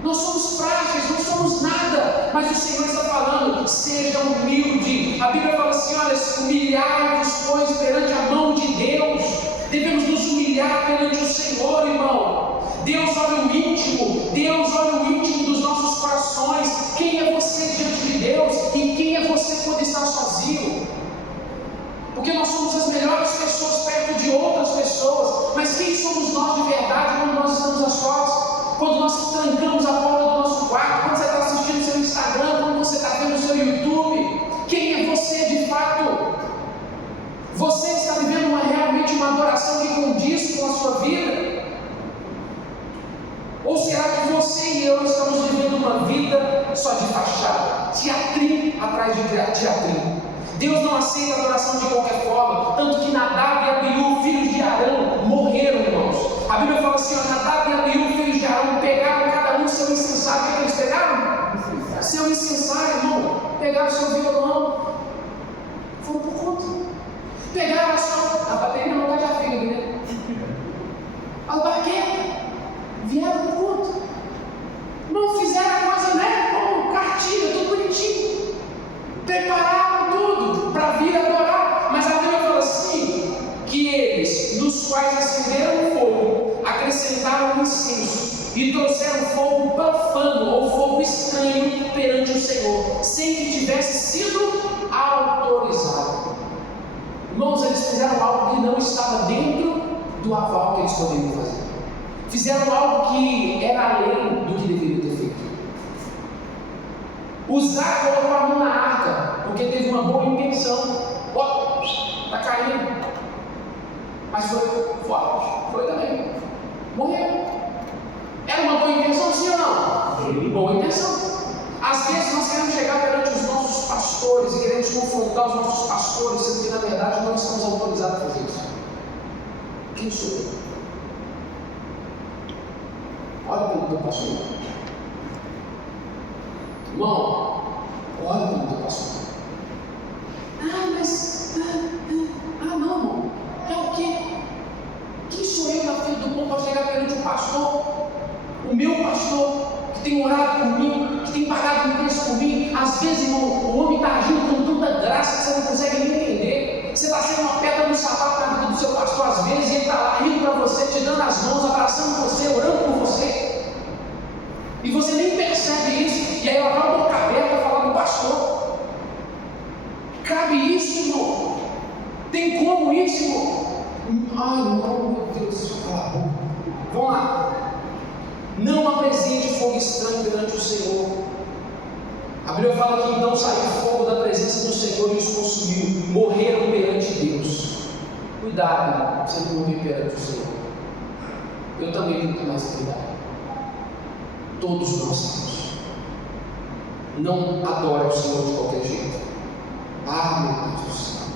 Nós somos frágeis, não somos nada, mas o Senhor está falando: seja humilde. A Bíblia fala assim: olha, humilhai-vos, pois, perante a mão de Deus. Devemos nos humilhar perante o Senhor, irmão. Deus olha o íntimo, Deus olha o íntimo dos nossos corações. Quem é você diante de Deus e quem é você quando está sozinho? Porque nós somos as melhores pessoas perto de outras pessoas, mas quem somos nós de verdade quando nós estamos a sós? Quando nós trancamos a porta do nosso quarto, quando você está assistindo o seu Instagram, quando você está vendo o seu YouTube? Quem é você de fato? Você está vivendo realmente uma adoração que condiz com a sua vida? Ou será que você e eu estamos vivendo uma vida só de fachada, teatrinho atrás de teatrinho? Deus não aceita a adoração de qualquer forma, tanto que Nadab e Abiú, filhos de Arão, morreram, irmãos. A Bíblia fala assim: Nadab e Abiú, filhos de Arão, pegaram cada um seu incensário. O que eles pegaram? Seu incensário, irmão. Pegaram seu violão, foram por conta. Pegaram a sua. A bateria não está já feita, né? As baquetas vieram por conta. Não fizeram a coisa, né? Com cartilha, tudo bonitinho. Prepararam tudo para vir adorar. Mas a Bíblia fala assim: que eles, nos quais acenderam fogo, acrescentaram incenso e trouxeram fogo profano ou fogo estranho perante o Senhor, sem que tivesse sido autorizado. Irmãos, eles fizeram algo que não estava dentro do aval que eles poderiam fazer. Fizeram algo que era além do que deveria ter feito. Uzá colocou a mão na arca, porque teve uma boa intenção. Ó, está caindo. Mas foi forte, foi também. Morreu. Era uma boa intenção, sim ou não? Boa intenção. Às vezes nós queremos chegar perante os nossos pastores e queremos confrontar os nossos pastores, sendo que na verdade não estamos autorizados a fazer isso. Quem sou eu? Olha para pelo teu pastor. Irmão, ora pelo teu pastor. Não, irmão. É o quê? Quem sou eu na fila do pão para chegar perante o pastor? O meu pastor, que tem orado por mim, que tem pagado um preço por mim. Às vezes, irmão, o homem está agindo com tanta graça que você não consegue nem entender. Você está sendo uma pedra no sapato na vida do seu pastor, às vezes, e ele está lá rindo para você, te dando as mãos, abraçando você, orando por você. E você nem percebe isso, e aí ela vai a boca aberta falar com o pastor. Cabe isso, irmão? Tem como isso, irmão? Ai, não, meu Deus, deixa eu falar a boca. Vamos lá. Não apresente fogo estranho perante o Senhor. A Bíblia fala que então saiu fogo da presença do Senhor e os consumiu. Morreram perante Deus. Cuidado, irmão, para você não morrer perante o Senhor. Eu também tenho que tomar esse cuidado. Todos nós temos. Não adore o Senhor de qualquer jeito. Meu Deus do céu.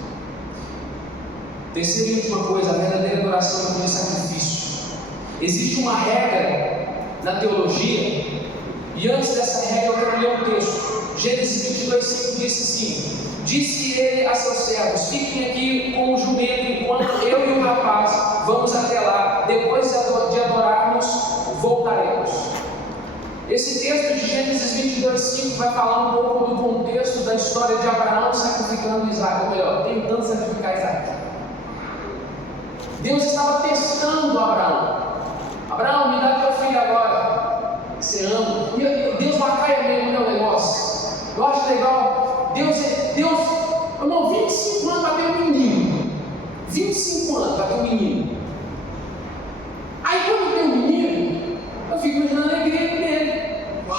Terceira e última coisa, a verdadeira adoração é com sacrifício. Existe uma regra na teologia, e antes dessa regra eu quero ler um texto. Gênesis 22:5 disse assim: disse ele a seus servos: fiquem aqui com o jumento enquanto eu e o rapaz vamos até lá, depois de adorarmos, voltaremos. Esse texto de Gênesis 22:5 vai falar um pouco do contexto da história de Abraão sacrificando Isaac, ou melhor, tentando sacrificar Isaac. Deus estava testando Abraão. Abraão, me dá teu filho agora, que você ama. E Deus lacaia mesmo no meu negócio. Eu acho legal. Deus, irmão, 25 anos para ter um menino. 25 anos para ter um menino. Aí quando tem um menino, eu fico imaginando a alegria dele. Uau!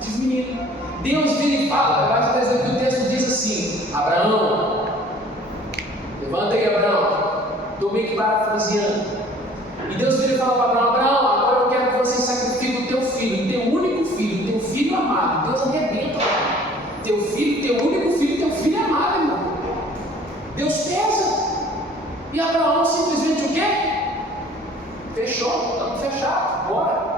Tive menino. Deus vira e fala, eu acho que o texto diz assim: Abraão, levanta aí, Abraão. Estou meio que parafraseando. E Deus vira e fala para Abraão: Abraão, agora eu quero que você sacrifique o teu filho, teu único filho, teu filho amado. Deus arrebenta. Teu filho, teu único filho, teu filho amado, irmão. Deus pesa. E Abraão simplesmente o quê? Fechou, estamos fechados, bora.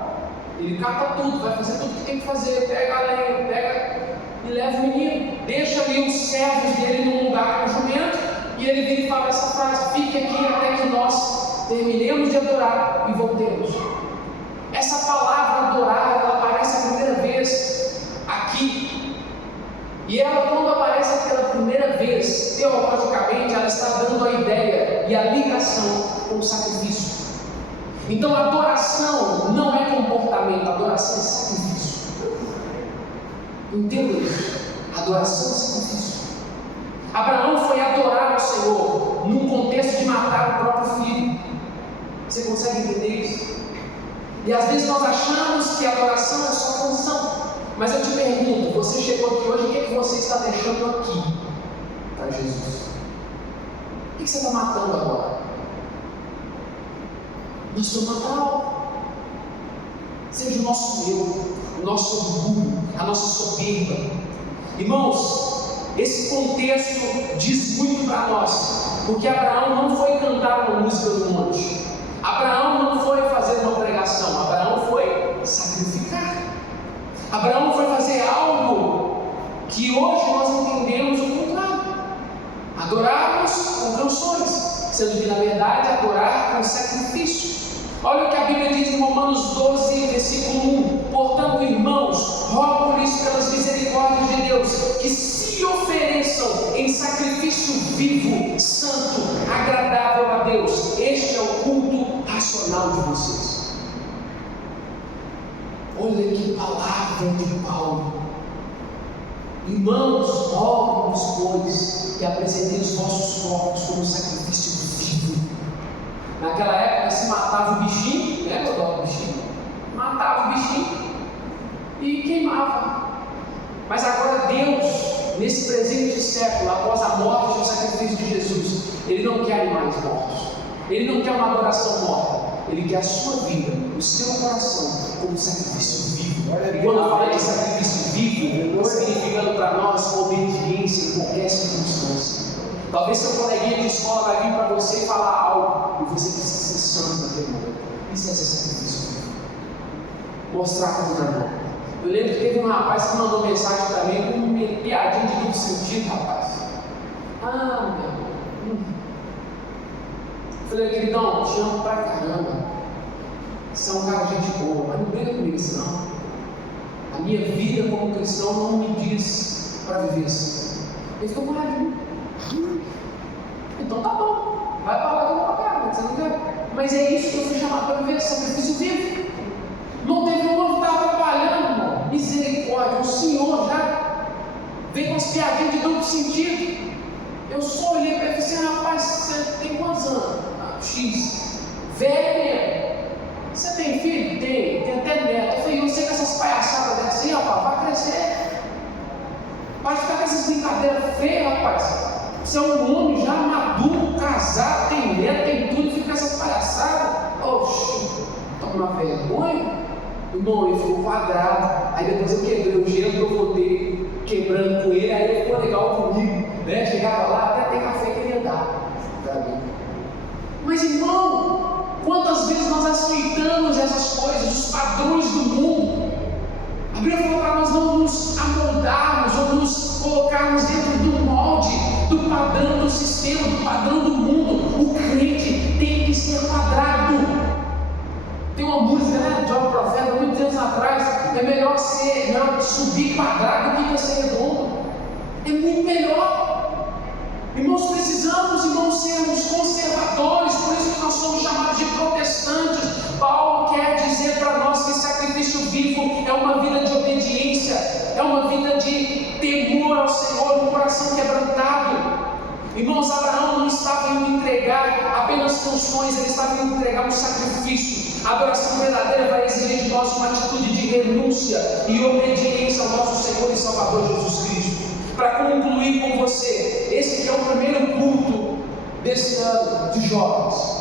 Ele cata tudo, vai fazer tudo que tem que fazer. Pega a lenha, pega e leva o menino. Deixa ali os servos dele num lugar com o jumento. E ele vem e fala essa frase: fique aqui até que nós terminemos de adorar e voltemos. Essa palavra adorar, ela aparece a primeira vez aqui. E ela, quando aparece pela primeira vez, teologicamente, ela está dando a ideia e a ligação com o sacrifício. Então, adoração não é comportamento, adoração é sacrifício. Entenda isso. Adoração é sacrifício. Abraão foi adorar ao Senhor num contexto de matar o próprio filho. Você consegue entender isso? E às vezes nós achamos que a adoração é só canção. Mas eu te pergunto, você chegou aqui hoje, o que é que você está deixando aqui para Jesus? O que você está matando agora? Nós estamos matando algo. Seja o nosso eu, o nosso orgulho, a nossa soberba. Irmãos, esse contexto diz muito para nós, porque Abraão não foi cantar uma música no monte, Abraão não foi fazer uma pregação, Abraão foi sacrificar. Abraão foi fazer algo que hoje nós entendemos o contrário: adorarmos com canções, sendo que na verdade adorar com sacrifício. Olha o que a Bíblia diz em Romanos 12, versículo 1: portanto, irmãos, rogo-lhes pelas misericórdias de Deus, que se ofereçam em sacrifício vivo, santo, agradável a Deus. Este é o culto racional de vocês. Olha que palavra de Paulo. Irmãos, rogo-vos, pois, que apresenteis os vossos corpos como sacrifício vivo. Naquela época se matava o bichinho, lembra do bichinho? Matava o bichinho e queimava. Mas agora Deus, nesse presente século, após a morte e o sacrifício de Jesus, Ele não quer animais mortos. Ele não quer uma adoração morta. Ele quer a sua vida, o seu coração, como sacrifício vivo. E quando eu falo de sacrifício vivo, significando para nós obediência em qualquer circunstância. Talvez seu coleguinha de escola vai vir para você e falar algo, e você precisa ser santo naquele momento. Isso é ser sacrifício. Mostrar como é bom. Eu lembro que teve um rapaz que mandou mensagem para mim com uma piadinha de duplo sentido, rapaz. Ah, meu irmão. Falei, queridão, te amo pra caramba. Você é um cara de gente boa, mas não briga comigo assim não. A minha vida como cristão não me diz para viver assim. Ele ficou com raiva. Então tá bom, vai pra lá que eu vou pagar, você não quer. Mas é isso que eu fui chamado para viver, sacrifício vivo. Não teve um que estava trabalhando, irmão. Misericórdia, o Senhor já veio com as piadinhas de duplo sentido. Eu só olhei para ele e falei assim, rapaz, você tem quantos anos? X. Velho mesmo. Você tem filho? Tem até neto. Eu falei, eu sei que essas palhaçadas dessas aí, rapaz, vai crescer. Vai ficar com essas brincadeiras feias, rapaz. Você é um homem já maduro, casado, tem neto, tem tudo, fica com essas palhaçadas. Oxi, toma uma vergonha. Irmão, ele ficou quadrado. Aí depois eu quebrei o gelo que eu voltei quebrando com ele, aí ele ficou legal comigo, né? Chegava lá, até tem café que ele ia dar pra mim. Mas irmão, quantas vezes nós aceitamos essas coisas, os padrões do mundo? A Bíblia falou para nós não nos amoldarmos ou nos colocarmos dentro do molde, do padrão do sistema, do padrão do mundo. O crente tem que ser quadrado. Tem uma música, né, de Jovem Profeta, muitos anos atrás, é melhor subir quadrado do que ser redondo. É muito melhor. Irmãos, precisamos, irmãos, sermos conservadores, por isso que nós somos chamados de protestantes. Paulo quer dizer para nós que sacrifício vivo é uma vida de obediência, é uma vida de temor ao Senhor, um coração quebrantado. Irmãos, Abraão não estava indo entregar apenas canções, ele estava indo entregar um sacrifício. A adoração verdadeira vai exigir de nós uma atitude de renúncia e obediência ao nosso Senhor e Salvador Jesus Cristo. Para concluir com você, esse que é o primeiro culto desse ano de jovens.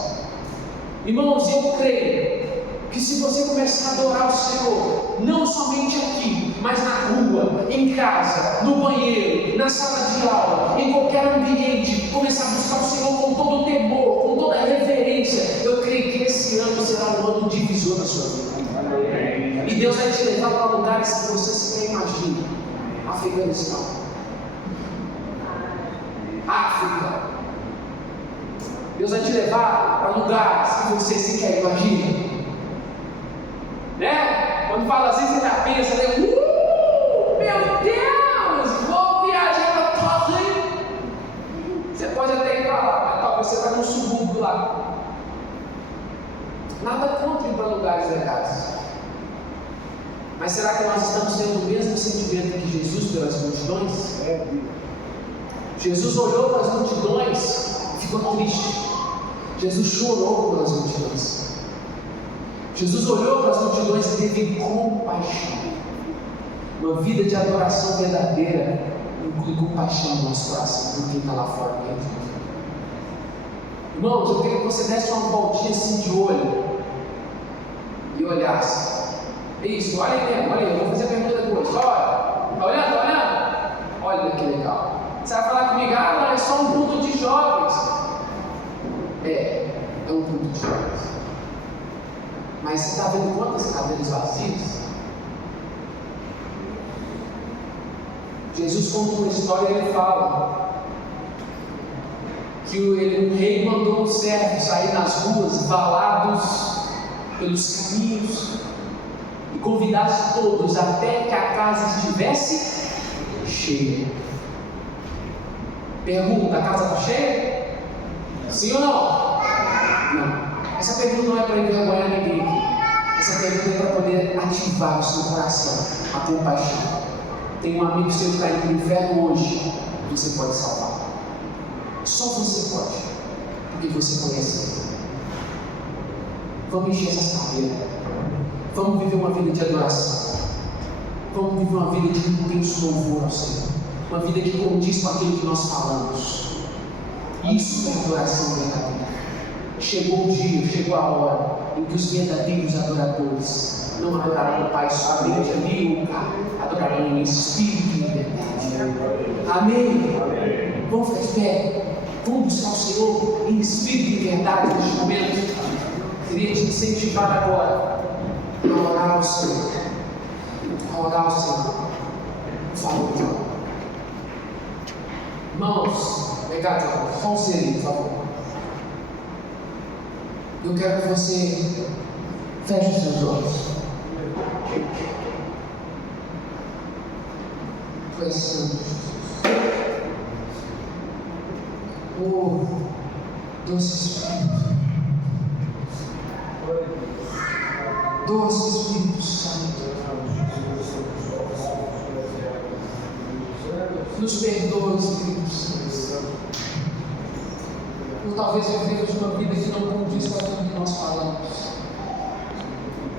Irmãos, eu creio que se você começar a adorar o Senhor, não somente aqui, mas na rua, em casa, no banheiro, na sala de aula, em qualquer ambiente, começar a buscar o Senhor com todo o temor, com toda a reverência, eu creio que esse ano será um ano divisor na sua vida. E Deus vai te levar para lugares que você sequer imagina. Afeganistão, África. Deus vai te levar para lugares que você sequer imagina. Né? Quando fala assim, você já pensa, né? Meu Deus, vou viajar para Torre. Você pode até ir para lá, mas talvez você vá num subúrbio lá. Nada contra ir para lugares legais. Mas será que nós estamos tendo o mesmo sentimento que Jesus pelas multidões? Jesus olhou para as multidões e ficou triste. Jesus chorou pelas multidões. Jesus olhou para as multidões e teve compaixão. Uma vida de adoração verdadeira inclui compaixão no nosso coração por quem está lá fora mesmo. Irmãos, eu queria que você desse uma voltinha assim de olho e olhasse. Isso, olha aí mesmo, olha aí, eu vou fazer a pergunta depois. Olha, tá olhando? Tá olhando? Olha que legal. Você vai falar comigo, não, é só um culto de jovens. É um culto de jovens. Mas você está vendo quantas cadeiras vazias? Jesus conta uma história e ele fala que um rei mandou um servo sair nas ruas, valados pelos caminhos, e convidasse todos até que a casa estivesse cheia. Pergunta, a casa está cheia? Sim ou não? Não. Essa pergunta não é para envergonhar ninguém aqui. Essa pergunta é para poder ativar o seu coração, a compaixão. Tem um amigo seu que está indo para o inferno hoje, você pode salvar. Só você pode, porque você conhece ele. Vamos encher essas cadeiras. Vamos viver uma vida de adoração. Vamos viver uma vida de intenso louvor ao Senhor. Uma vida que condiz com aquilo que nós falamos. Isso é adoração verdadeira. Chegou o dia, chegou a hora em que os verdadeiros adoradores não adorarão o Pai somente ali ou cá, adorarão em espírito e em verdade. Amém? Vamos ficar de pé. Vamos buscar o Senhor em espírito e em verdade neste momento. Queria te incentivar agora a orar ao Senhor. A orar ao Senhor. Por favor, João. Irmãos, vem cá, João. Só um selinho, por favor. Eu quero que você feche os seus olhos. Pois Santo Jesus. Oh, doce Espírito. Doce Espírito Santo. Nos perdoe, Espírito Santo. Ou talvez vivemos uma vida que não condiz com aquilo que nós falamos.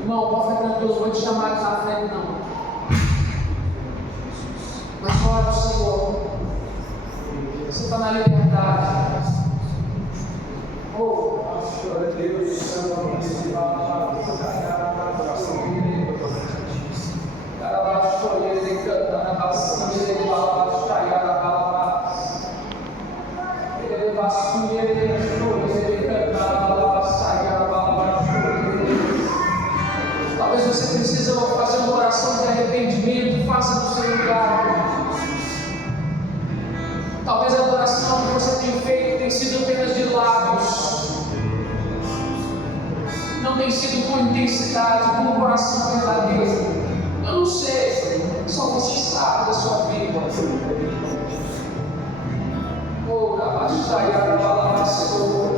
Irmão, pode ficar tranquilo, não vou te chamar aqui na frente, não. Mas ora ao Senhor. Você está na liberdade. Oh, glória a Deus. Talvez você precise fazer uma oração de arrependimento. Faça no seu lugar. Talvez a adoração que você tem feito tenha sido apenas de lábios, não tem sido com intensidade, com um coração verdadeiro. Eu não sei, só você sabe da sua vida. Oh, Rabaxaiara, Balabaçou.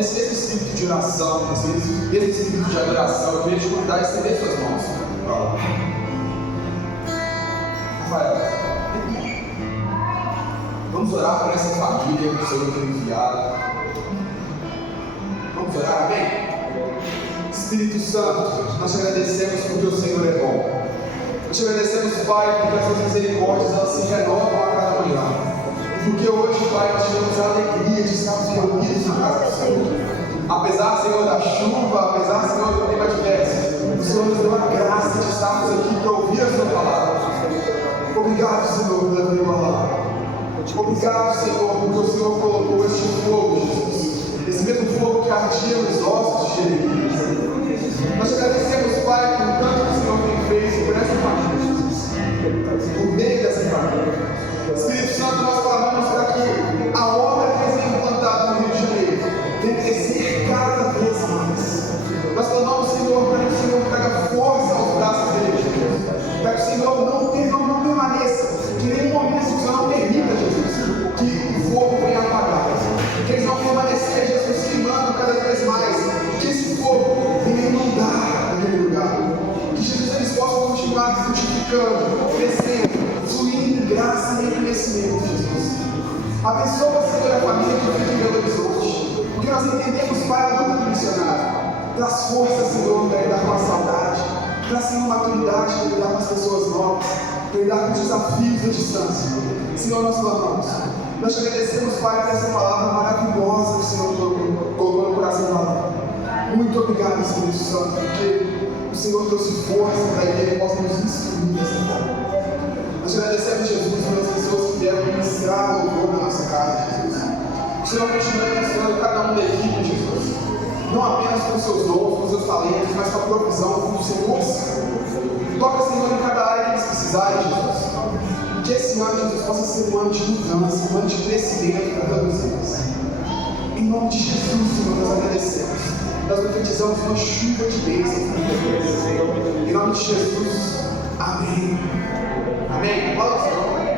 nesse mesmo espírito de oração, nesse mesmo espírito de adoração, eu queria te convidar a estender suas mãos. Rafael, vamos orar por essa família que o Senhor tem enviado. Vamos orar, amém? Espírito Santo, nós te agradecemos porque o Senhor é bom. Nós te agradecemos, Pai, porque as suas misericórdias elas se renovam a cada manhã. E porque hoje, Pai, nós tivemos a alegria de estarmos reunidos na casa do Senhor. Apesar, Senhor, da chuva, apesar, Senhor, do clima adverso, o Senhor nos deu a graça de estarmos aqui para ouvir a sua palavra. Obrigado, Senhor, pela tua palavra. Obrigado, Senhor, porque o Senhor colocou este fogo, Jesus. Esse mesmo fogo que ardia nos ossos de Jeremias. Nós te agradecemos, Pai, por tanto que o Senhor tem feito por essa família, Jesus. Por meio dessa família. Espírito Santo, nós clamamos para que a obra que eles têm implantado no Rio de Janeiro venha crescer cada vez mais. Nós clamamos, Senhor, para que o Senhor traga força aos braços deles, Jesus. Para que o Senhor não permaneça, que em nenhum momento o Senhor não permita, Jesus, que o fogo venha apagar. Que eles vão permanecer, Jesus, queimando cada vez mais. Que esse fogo venha inundar naquele lugar. Que, Jesus, eles possam continuar frutificando, crescendo, fluindo em graça e em conhecimento, Jesus. Abençoa, Senhor, a família que fica em Belo Horizonte. Porque nós entendemos, Pai, a luta do missionário. Traz força, Senhor, para lidar com a saudade. Traz, Senhor, maturidade para lidar com as pessoas novas. Para lidar com os desafios da distância. Senhor, nós clamamos. Nós te agradecemos, Pai, por essa palavra maravilhosa que o Senhor colocou no coração da palavra. Muito obrigado, Espírito Santo, porque o Senhor trouxe força para que Ele possa nos instruir dessa forma. Nós te agradecemos, Jesus, pelas pessoas que vieram ministrar louvor na nossa casa, Jesus. O Senhor continue abençoando cada um da equipe, Jesus. Não apenas com os seus dons, com os seus talentos, mas com a provisão, com o Senhor. Toca, Senhor, em cada área que eles precisarem, Jesus. Que esse ano, Jesus, possa ser um ano de mudança, um ano de crescimento para todos eles. Em nome de Jesus, Senhor, nós agradecemos. Nós profetizamos uma chuva de bênçãos na vida deles. Em nome de Jesus. Amém. Amém. Glória ao Senhor.